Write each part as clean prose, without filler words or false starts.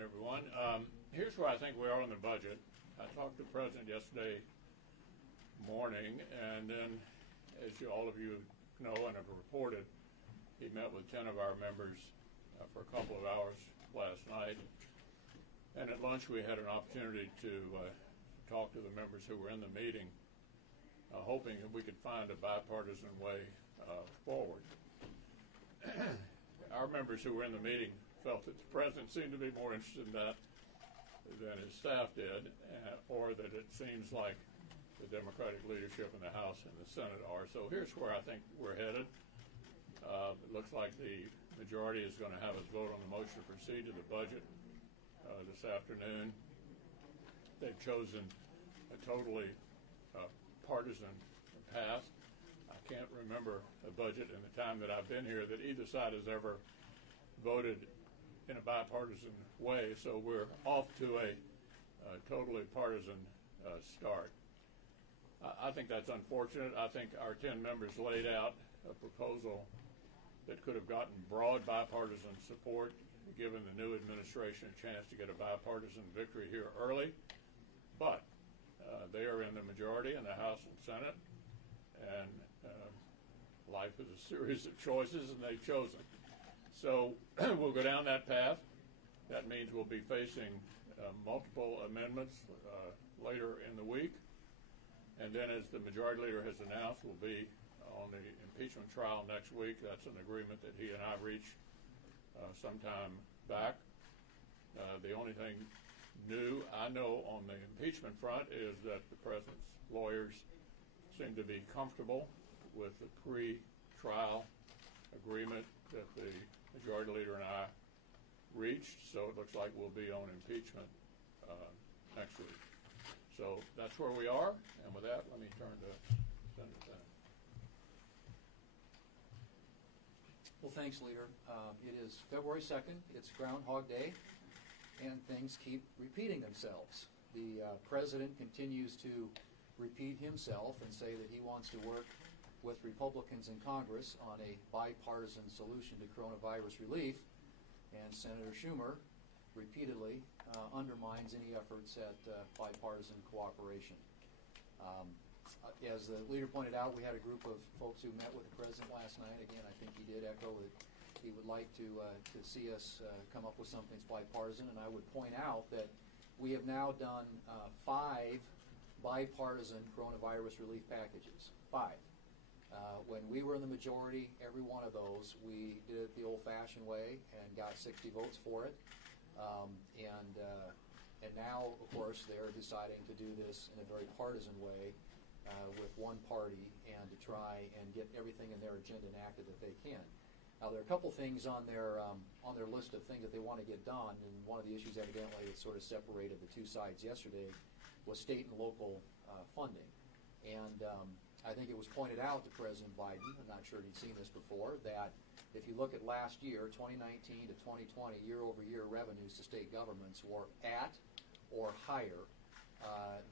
everyone. Here's where I think we are on the budget. I talked to the President yesterday morning, and then, as all of you know and have reported, he met with 10 of our members for a couple of hours last night. And at lunch we had an opportunity to talk to the members who were in the meeting, hoping that we could find a bipartisan way forward. Our members who were in the meeting felt that the President seemed to be more interested in that than his staff did, or that it seems like the Democratic leadership in the House and the Senate are. So here's where I think we're headed. It looks like the majority is going to have us vote on the motion to proceed to the budget this afternoon. They've chosen a totally partisan path. I can't remember a budget in the time that I've been here that either side has ever voted in a bipartisan way, so we're off to a totally partisan start. I think that's unfortunate. I think our 10 members laid out a proposal that could have gotten broad bipartisan support, given the new administration a chance to get a bipartisan victory here early, but they are in the majority in the House and Senate, and life is a series of choices, and they've chosen. So we'll go down that path. That means we'll be facing multiple amendments later in the week. And then, as the majority leader has announced, we'll be on the impeachment trial next week. That's an agreement that he and I reached sometime back. The only thing new I know on the impeachment front is that the President's lawyers seem to be comfortable with the pre-trial agreement that the majority leader and I reached, so it looks like we'll be on impeachment next week. So that's where we are, and with that, let me turn to Senator Bennett. Well, thanks, Leader. It is February 2nd. It's Groundhog Day, and things keep repeating themselves. The President continues to repeat himself and say that he wants to work with Republicans in Congress on a bipartisan solution to coronavirus relief, and Senator Schumer repeatedly undermines any efforts at bipartisan cooperation. As the leader pointed out, we had a group of folks who met with the President last night. Again, I think he did echo that he would like to see us come up with something that's bipartisan, and I would point out that we have now done 5 bipartisan coronavirus relief packages. 5. When we were in the majority, every one of those, we did it the old-fashioned way and got 60 votes for it. And now, of course, they're deciding to do this in a very partisan way with one party and to try and get everything in their agenda enacted that they can. Now, there are a couple things on their list of things that they want to get done, and one of the issues evidently that sort of separated the two sides yesterday was state and local funding. And I think it was pointed out to President Biden, I'm not sure he'd seen this before, that if you look at last year, 2019 to 2020, year-over-year revenues to state governments were at or higher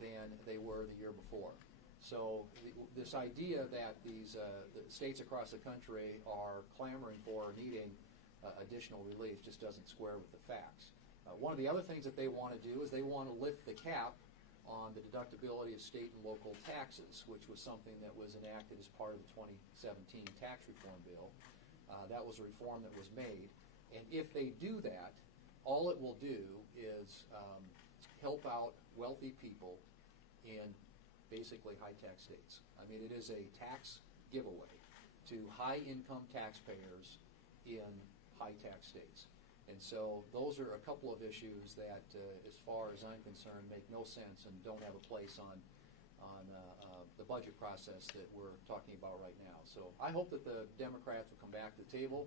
than they were the year before. So this idea that these the states across the country are clamoring for or needing additional relief just doesn't square with the facts. One of the other things that they want to do is they want to lift the cap on the deductibility of state and local taxes, which was something that was enacted as part of the 2017 tax reform bill. That was a reform that was made. And if they do that, all it will do is help out wealthy people in basically high-tax states. I mean, it is a tax giveaway to high-income taxpayers in high-tax states. And so those are a couple of issues that, as far as I'm concerned, make no sense and don't have a place on the budget process that we're talking about right now. So I hope that the Democrats will come back to the table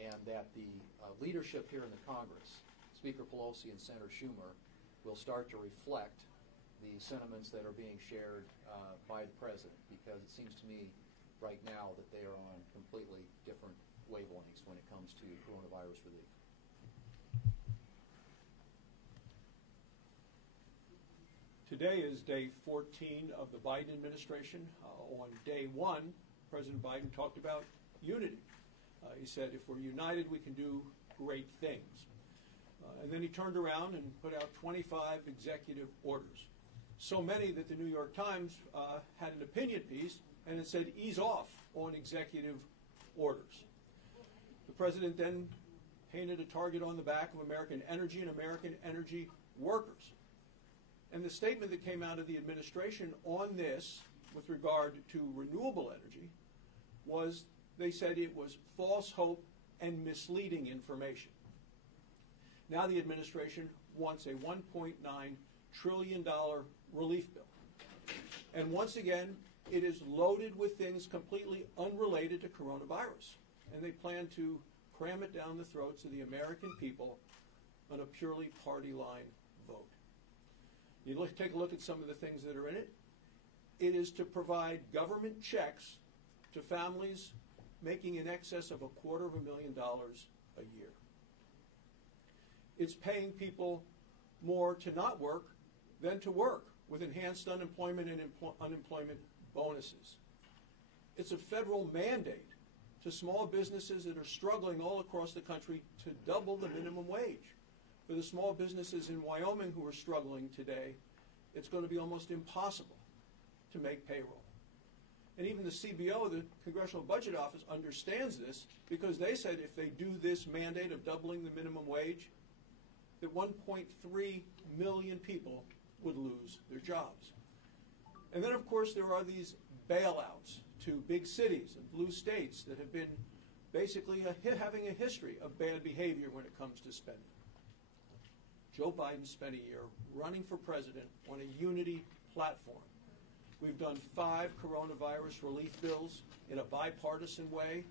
and that the leadership here in the Congress, Speaker Pelosi and Senator Schumer, will start to reflect the sentiments that are being shared by the President, because it seems to me right now that they are on completely different wavelengths when it comes to coronavirus relief. Today is day 14 of the Biden administration. On day 1, President Biden talked about unity. He said, if we're united, we can do great things. And then he turned around and put out 25 executive orders. So many that the New York Times had an opinion piece, and it said, ease off on executive orders. The president then painted a target on the back of American energy and American energy workers. And the statement that came out of the administration on this, with regard to renewable energy, was they said it was false hope and misleading information. Now the administration wants a $1.9 trillion relief bill. And once again, it is loaded with things completely unrelated to coronavirus. And they plan to cram it down the throats of the American people on a purely party line vote. You take a look at some of the things that are in it. It is to provide government checks to families making in excess of $250,000 a year. It's paying people more to not work than to work, with enhanced unemployment and unemployment bonuses. It's a federal mandate to small businesses that are struggling all across the country to double the minimum wage. For the small businesses in Wyoming who are struggling today, it's going to be almost impossible to make payroll. And even the CBO, the Congressional Budget Office, understands this, because they said if they do this mandate of doubling the minimum wage, that 1.3 million people would lose their jobs. And then, of course, there are these bailouts to big cities and blue states that have been basically having a history of bad behavior when it comes to spending. Joe Biden spent a year running for president on a unity platform. We've done 5 coronavirus relief bills in a bipartisan way.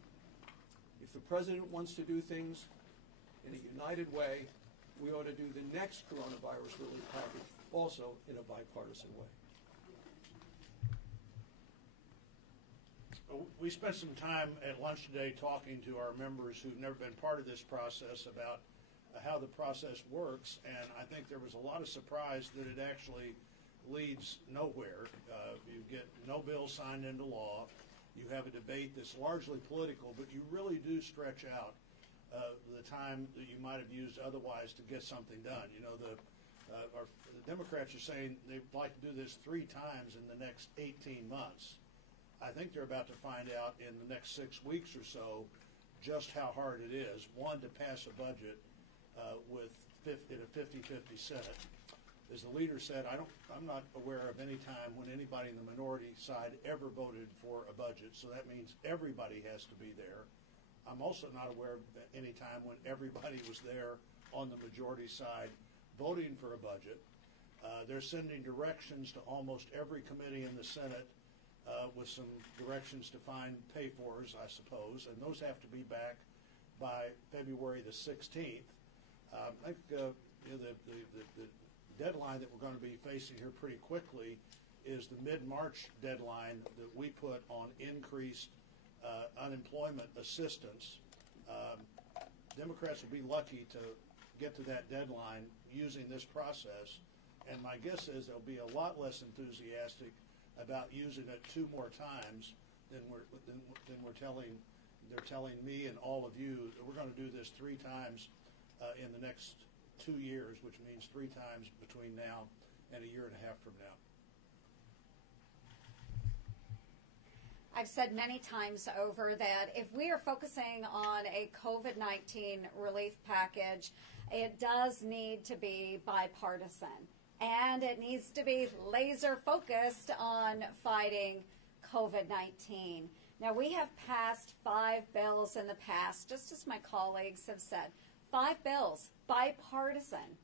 If the president wants to do things in a united way, we ought to do the next coronavirus relief package also in a bipartisan way. We spent some time at lunch today talking to our members who've never been part of this process about how the process works, and I think there was a lot of surprise that it actually leads nowhere. You get no bill signed into law. You have a debate that's largely political, but you really do stretch out the time that you might have used otherwise to get something done. You know, the Democrats are saying they'd like to do this 3 times in the next 18 months. I think they're about to find out in the next 6 weeks or so just how hard it is, one, to pass a budget in a 50-50 Senate. As the leader said, I'm not aware of any time when anybody in the minority side ever voted for a budget, so that means everybody has to be there. I'm also not aware of any time when everybody was there on the majority side voting for a budget. They're sending directions to almost every committee in the Senate with some directions to find pay-fors, I suppose, and those have to be back by February the 16th. I think the deadline that we're going to be facing here pretty quickly is the mid-March deadline that we put on increased unemployment assistance. Democrats will be lucky to get to that deadline using this process, and my guess is they'll be a lot less enthusiastic about using it 2 more times than they're telling me and all of you that we're going to do this 3 times in the next 2 years, which means 3 times between now and a year and a half from now. I've said many times over that if we are focusing on a COVID-19 relief package, it does need to be bipartisan. And it needs to be laser focused on fighting COVID-19. Now, we have passed 5 bills in the past, just as my colleagues have said. 5 bills, bipartisan.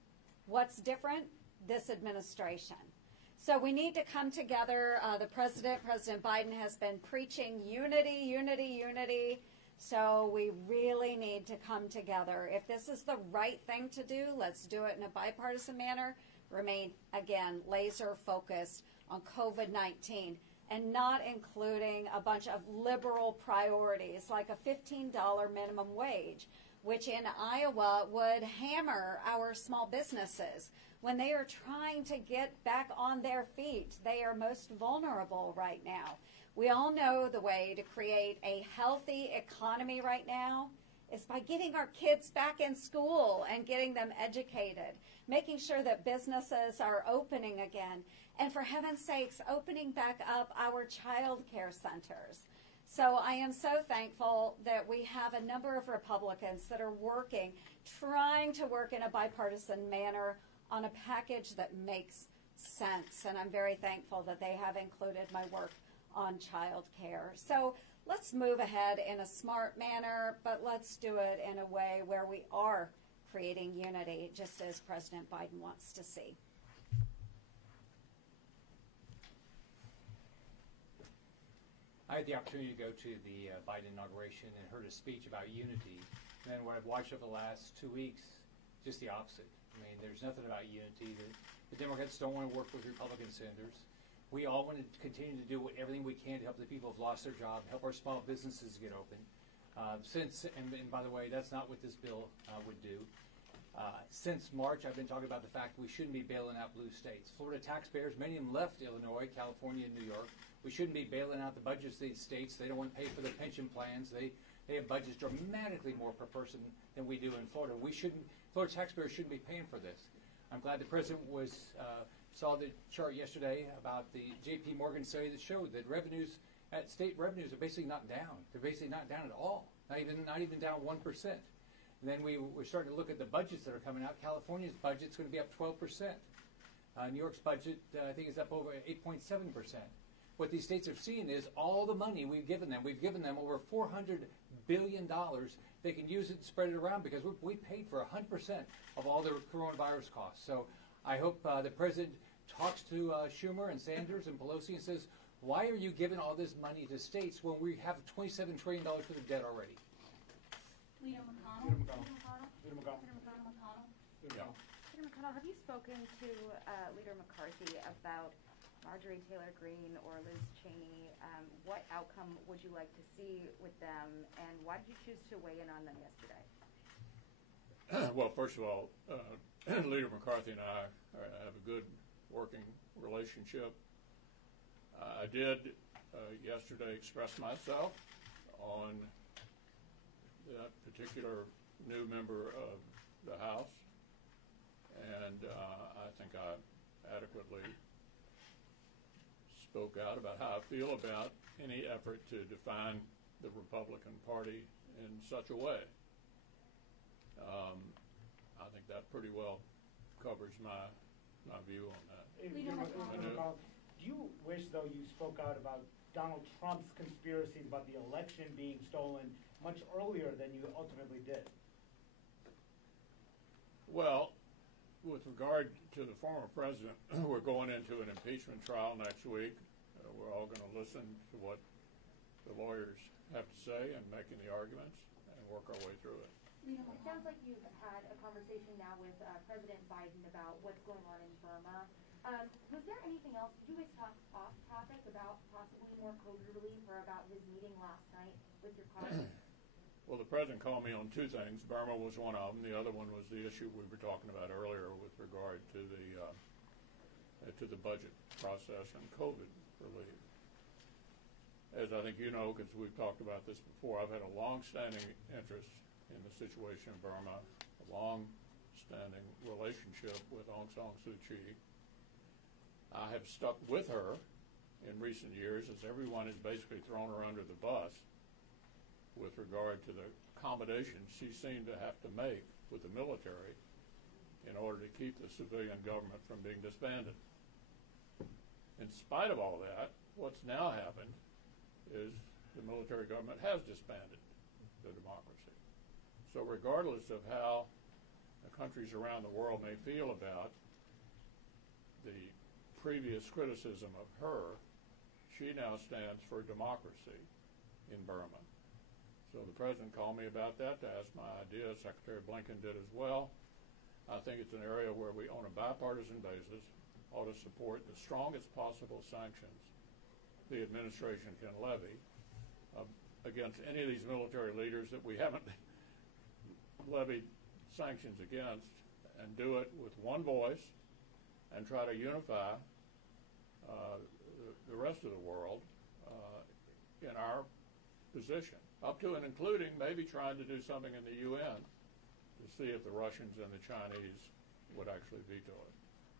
What's different? This administration. So we need to come together. President Biden has been preaching unity, unity, unity. So we really need to come together. If this is the right thing to do, let's do it in a bipartisan manner. Remain, again, laser focused on COVID-19 and not including a bunch of liberal priorities like a $15 minimum wage, which in Iowa would hammer our small businesses. When they are trying to get back on their feet, they are most vulnerable right now. We all know the way to create a healthy economy right now is by getting our kids back in school and getting them educated, making sure that businesses are opening again, and for heaven's sakes, opening back up our child care centers. So I am so thankful that we have a number of Republicans that are working, trying to work in a bipartisan manner on a package that makes sense. And I'm very thankful that they have included my work on child care. So let's move ahead in a smart manner, but let's do it in a way where we are creating unity, just as President Biden wants to see. I had the opportunity to go to the Biden inauguration and heard a speech about unity. And then what I've watched over the last 2 weeks, just the opposite. I mean, there's nothing about unity. The Democrats don't want to work with Republican senators. We all want to continue to do everything we can to help the people who've lost their job, help our small businesses get open. And by the way, that's not what this bill would do. Since March, I've been talking about the fact we shouldn't be bailing out blue states. Florida taxpayers, many of them left Illinois, California, and New York. We shouldn't be bailing out the budgets of these states. They don't want to pay for their pension plans. They have budgets dramatically more per person than we do in Florida. Florida taxpayers shouldn't be paying for this. I'm glad the president saw the chart yesterday about the J.P. Morgan study that showed that state revenues are basically not down. They're basically not down at all. Not even down 1%. And then we're starting to look at the budgets that are coming out. California's budget's going to be up 12%. New York's budget, I think, is up over 8.7%. What these states are seeing is all the money we've given them. We've given them over $400 billion. They can use it and spread it around because we paid for 100% of all their coronavirus costs. So I hope the president talks to Schumer and Sanders and Pelosi and says, why are you giving all this money to states when we have $27 trillion worth of debt already? Leader McConnell. Yeah. Leader McConnell, have you spoken to Leader McCarthy about Marjorie Taylor Greene or Liz Cheney? What outcome would you like to see with them, and why did you choose to weigh in on them yesterday? Well, first of all, Leader McCarthy and I have a good working relationship. I did yesterday express myself on that particular new member of the House, and I think I adequately spoke out about how I feel about any effort to define the Republican Party in such a way. I think that pretty well covers my view on that. Leader McConnell. Do you wish, though, you spoke out about Donald Trump's conspiracies about the election being stolen much earlier than you ultimately did? Well, with regard to the former president, we're going into an impeachment trial next week. We're all going to listen to what the lawyers have to say and making the arguments and work our way through it. It sounds like you've had a conversation now with President Biden about what's going on in Burma. Was there anything else? Did you guys talk off topic about possibly more COVID relief or about his meeting last night with your colleagues? Well, the president called me on two things. Burma was one of them. The other one was the issue we were talking about earlier with regard to the budget process and COVID relief. As I think you know, because we've talked about this before, I've had a long-standing interest in the situation in Burma, a long-standing relationship with Aung San Suu Kyi. I have stuck with her in recent years as everyone has basically thrown her under the bus with regard to the accommodations she seemed to have to make with the military in order to keep the civilian government from being disbanded. In spite of all that, what's now happened is the military government has disbanded the democracy. So regardless of how the countries around the world may feel about the previous criticism of her, she now stands for democracy in Burma. So the president called me about that to ask my ideas. Secretary Blinken did as well. I think it's an area where we, on a bipartisan basis, ought to support the strongest possible sanctions the administration can levy against any of these military leaders that we haven't levied sanctions against, and do it with one voice and try to unify the rest of the world in our position. up to and including maybe trying to do something in the UN to see if the Russians and the Chinese would actually veto it.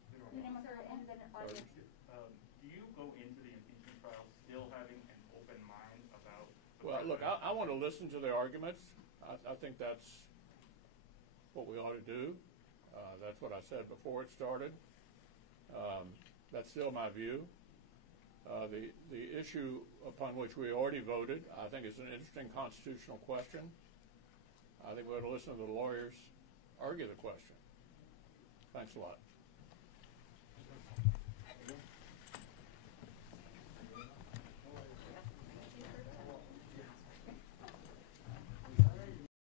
Sir, and then are there Do you go into the impeachment trial still having an open mind about the Well, look, president? I want to listen to the arguments. I think that's what we ought to do. That's what I said before it started. That's still my view. The issue upon which we already voted, I think, is an interesting constitutional question. I think we ought to listen to the lawyers argue the question. Thanks a lot.